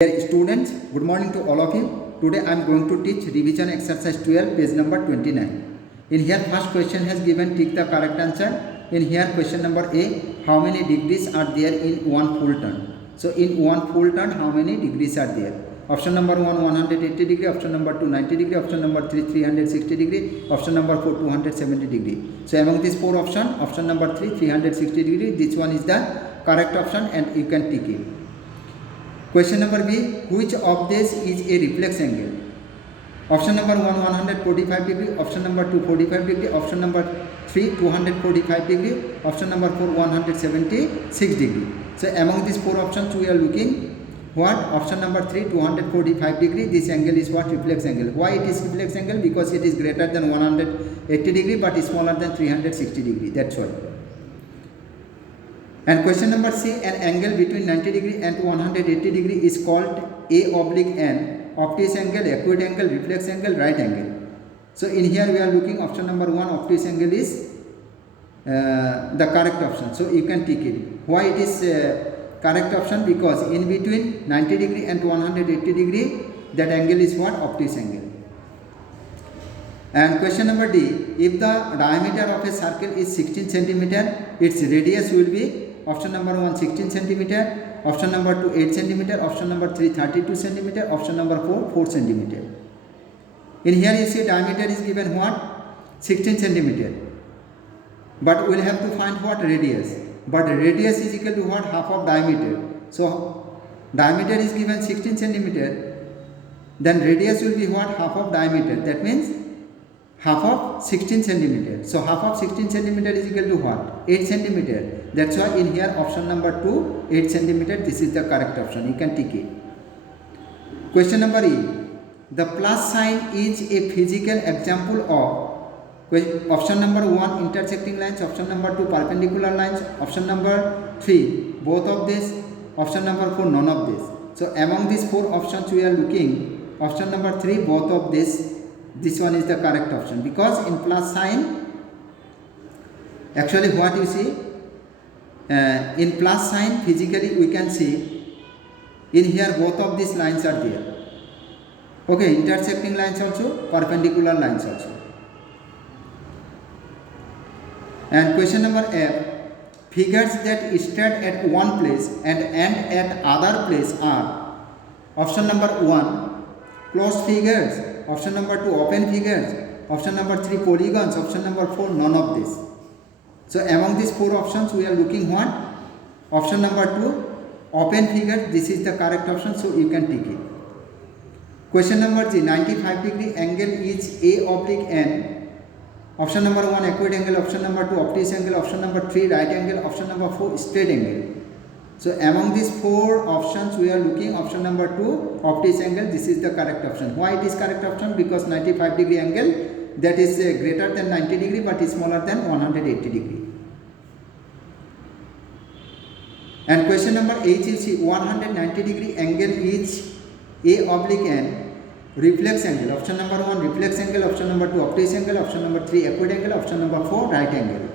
Dear students, good morning to all of you. Today I am going to teach revision exercise 12, page number 29. In here, first question has given tick the correct answer. In here, question number A, how many degrees are there in one full turn? So in one full turn, how many degrees are there? Option number 1, 180 degree. Option number 2, 90 degree. Option number 3, 360 degree. Option number 4, 270 degree. So among these four options, option number 3, 360 degree. This one is the correct option and you can tick it. Question number B, which of these is a reflex angle? Option number 1, 145 degree. Option number 2, 45 degree. Option number 3, 245 degree. Option number 4, 176 degree. So among these four options we are looking what? Option number 3, 245 degree. This angle is what? Reflex angle. Why it is reflex angle? Because it is greater than 180 degree but smaller than 360 degree. That's why. And question number C, an angle between 90 degree and 180 degree is called A oblique N, obtuse angle, acute angle, reflex angle, right angle. So in here we are looking option number 1, obtuse angle is the correct option. So you can tick it. Why it is correct option? Because in between 90 degree and 180 degree, that angle is what? Obtuse angle. And question number D, if the diameter of a circle is 16 centimeter, its radius will be option number 1, 16 centimeter, option number 2, 8 centimeter, option number 3, 32 centimeter, option number 4, 4 centimeter. In here you see diameter is given what? 16 centimeter. But we will have to find what? Radius. But radius is equal to what? Half of diameter. So diameter is given 16 centimeter. Then radius will be what? Half of diameter. That means half of 16 centimeter. So half of 16 centimeter is equal to what? 8 centimeter. That's why in here option number 2, 8 centimeter. This is the correct option. You can tick it. Question number E. The plus sign is a physical example of option number 1, intersecting lines. Option number 2, perpendicular lines. Option number 3, both of these. Option number 4, none of these. So among these four options we are looking option number 3, both of these. This one is the correct option because in plus sign, actually what you see, in plus sign physically we can see in here both of these lines are there. Okay, intersecting lines also, perpendicular lines also. And question number F, figures that start at one place and end at other place are option number 1, closed figures. Option number 2, open figures. Option number 3, polygons. Option number 4, none of this. So among these four options we are looking what? Option number 2, open figures. This is the correct option, so you can tick it. Question number G, 95 degree angle is A oblique N. Option number 1, acute angle. Option number 2, obtuse angle. Option number 3, right angle. Option number 4, straight angle. So among these four options we are looking option number 2, obtuse angle. This is the correct option. Why it is correct option? Because 95 degree angle, that is greater than 90 degree but is smaller than 180 degree. And question number H is 190 degree angle is A oblique N, reflex angle. Option number 1, reflex angle. Option number 2, obtuse angle. Option number 3, acute angle. Option number 4, right angle.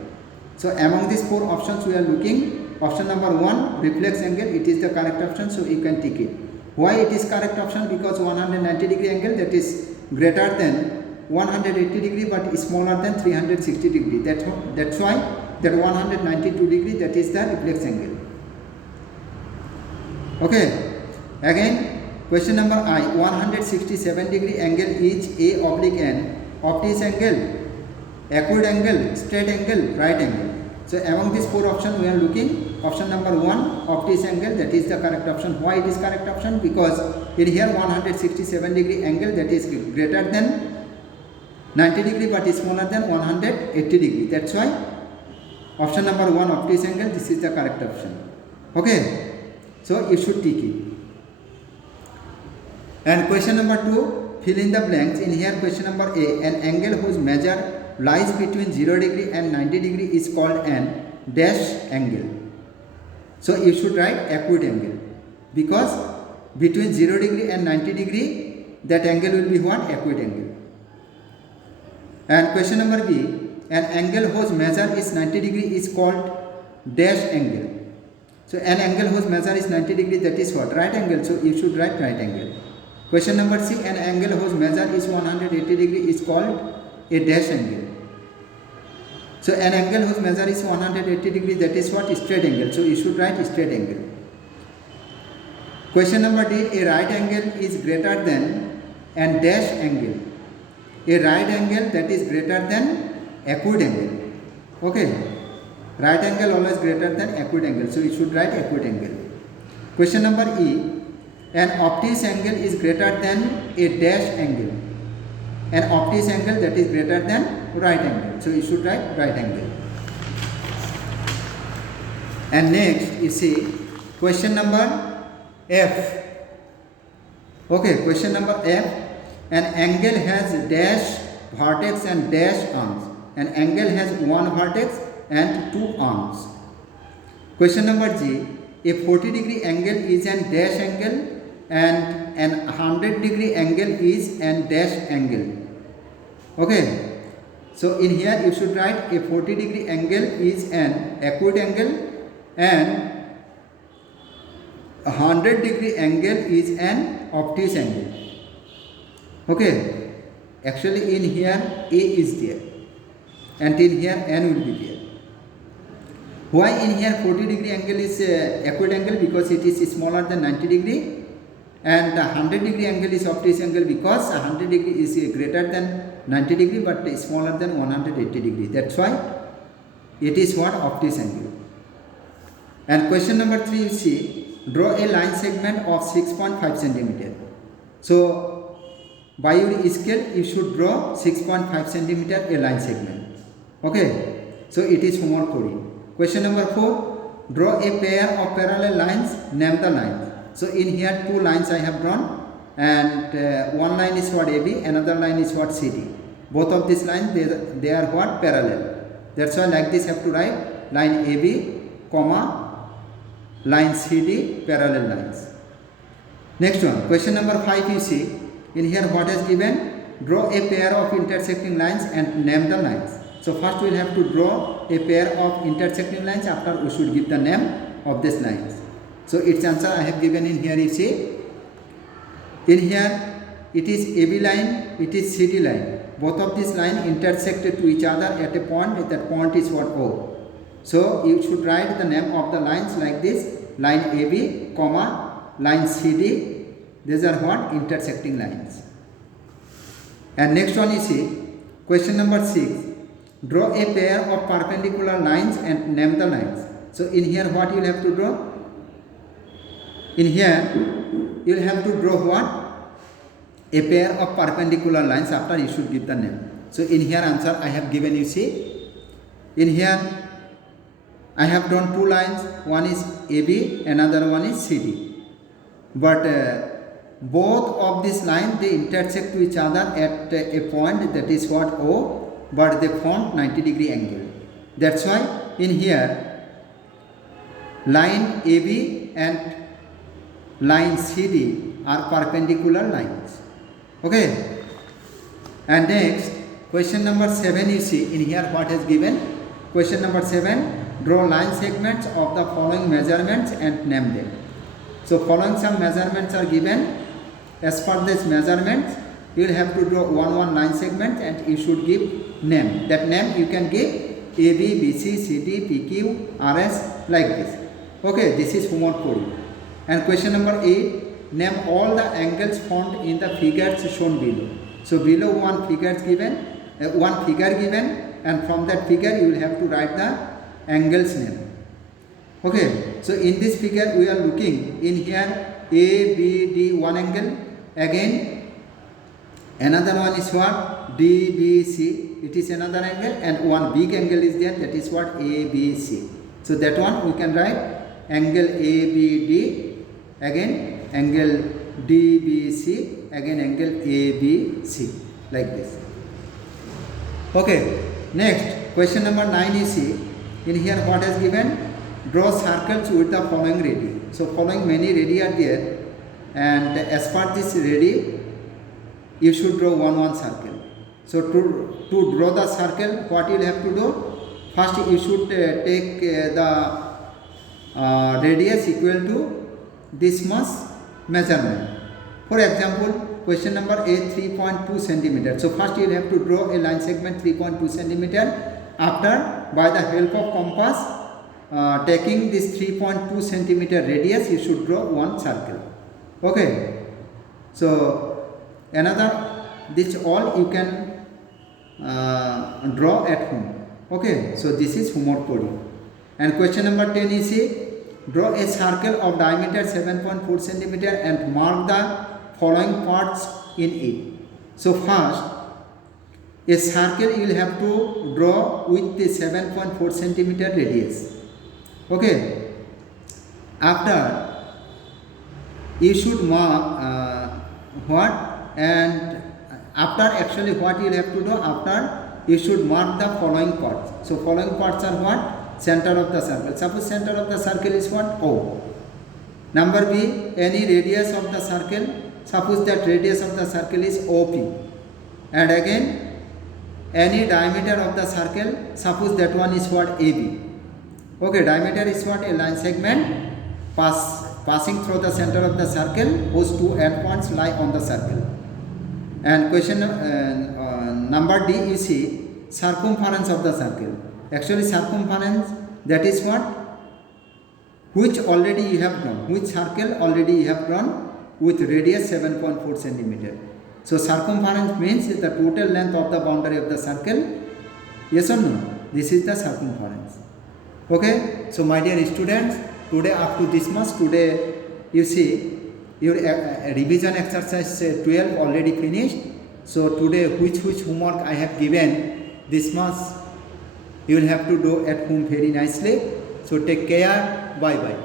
So among these four options we are looking option number 1, reflex angle. It is the correct option, so you can tick it. Why it is correct option? Because 190 degree angle, that is greater than 180 degree but is smaller than 360 degree. That's why that 192 degree, that is the reflex angle. Okay. Again, question number I, 167 degree angle is A oblique N, obtuse angle, acute angle, straight angle, right angle. So among these four options we are looking option number 1, obtuse angle. That is the correct option. Why it is correct option? Because in here 167 degree angle, that is greater than 90 degree but is smaller than 180 degree. That's why option number 1, obtuse angle. This is the correct option. Okay. So you should tick it. And question number 2, fill in the blanks. In here question number A, an angle whose measure lies between 0 degree and 90 degree is called an dash angle. So you should write acute angle because between 0 degree and 90 degree that angle will be what? Acute angle. And question number B, an angle whose measure is 90 degree is called dash angle. So an angle whose measure is 90 degree, that is what? Right angle. So you should write right angle. Question number C, an angle whose measure is 180 degree is called a dash angle. So an angle whose measure is 180 degree, that is what? Straight angle. So you should write straight angle. Question number D, a right angle is greater than and dash angle. A right angle that is greater than acute angle. Okay. Right angle always greater than acute angle. So you should write acute angle. Question number E, an obtuse angle is greater than a dash angle. An obtuse angle that is greater than right angle. So you should write right angle. And next you see question number F. Okay, question number F. An angle has dash vertex and dash arms. An angle has one vertex and two arms. Question number G. A 40 degree angle is an dash angle and an 100 degree angle is an dash angle. Okay. So in here you should write a 40 degree angle is an acute angle and a 100 degree angle is an obtuse angle. Okay. Actually in here A is there and in here N will be there. Why in here 40 degree angle is acute angle? Because it is smaller than 90 degree, and 100 degree angle is obtuse angle because 100 degree is greater than 90 degree but smaller than 180 degree. That's why it is what? Obtuse angle. And question number 3 you see, draw a line segment of 6.5 centimeter. So by your scale you should draw 6.5 centimeter a line segment. Okay. So it is homework for you. Question number 4, draw a pair of parallel lines, name the lines. So in here two lines I have drawn, and one line is what? AB, another line is what? CD. Both of these lines they are what? Parallel. That's why like this have to write line AB, comma, line CD, parallel lines. Next one, question number 5 you see, in here what is given? Draw a pair of intersecting lines and name the lines. So first we will have to draw a pair of intersecting lines, after we should give the name of these lines. So its answer I have given in here you see. In here it is AB line, it is CD line. Both of these lines intersected to each other at a point, that point is what? O. So you should write the name of the lines like this, line AB, comma, line CD. These are what? Intersecting lines. And next one you see, question number 6. Draw a pair of perpendicular lines and name the lines. So in here what you will have to draw? In here you will have to draw what? A pair of perpendicular lines, after you should give the name. So in here answer I have given you see. In here I have drawn two lines, one is AB, another one is CD. But both of these lines they intersect to each other at a point, that is what? O. But they form 90 degree angle. That's why in here line AB and line CD are perpendicular lines. Okay. And next question number 7 you see, in here what is given? Question number 7, draw line segments of the following measurements and name them. So following some measurements are given. As per these measurements you will have to draw one line segment and you should give name. That name you can give AB, BC, CD, PQ, RS, like this. Okay, this is homework for you. And question number 8, name all the angles found in the figures shown below. So below one figure given, and from that figure you will have to write the angles name. Okay, so in this figure we are looking in here A, B, D, one angle, again another one is what? D, B, C. It is another angle, and one big angle is there, that is what? A, B, C. So that one we can write angle A, B, D, again angle D, B, C, again angle A, B, C, like this. Okay, next question number 9 you see, in here what is given? Draw circles with the following radii. So following many radii are there, and as per this radii you should draw one circle. So to draw the circle, what you will have to do? First you should take the radius equal to this much measurement. For example, question number A, 3.2 centimeter. So first you will have to draw a line segment 3.2 centimeter. After, by the help of compass, taking this 3.2 centimeter radius, you should draw one circle. Okay. So another, this all you can draw at home. Okay. So this is homework for you. And question number 10 is draw a circle of diameter 7.4 centimeter and mark the following parts in it. So first, a circle you will have to draw with the 7.4 centimeter radius. Okay. After, you should mark what, and after actually what you will have to do, after you should mark the following parts. So following parts are what? Center of the circle. Suppose center of the circle is what? O. Number B, any radius of the circle. Suppose that radius of the circle is OP. And again, any diameter of the circle. Suppose that one is what? AB. Okay, diameter is what? A line segment passing through the center of the circle, whose two endpoints lie on the circle. And question number D, you see circumference of the circle. Actually, circumference, that is what? Which already you have drawn. Which circle already you have drawn with radius 7.4 centimeter. So circumference means the total length of the boundary of the circle. Yes or no? This is the circumference. Okay. So my dear students, today up to this much, today you see your revision exercise 12 already finished. So today which homework I have given, this much you will have to do at home very nicely. So take care. Bye bye.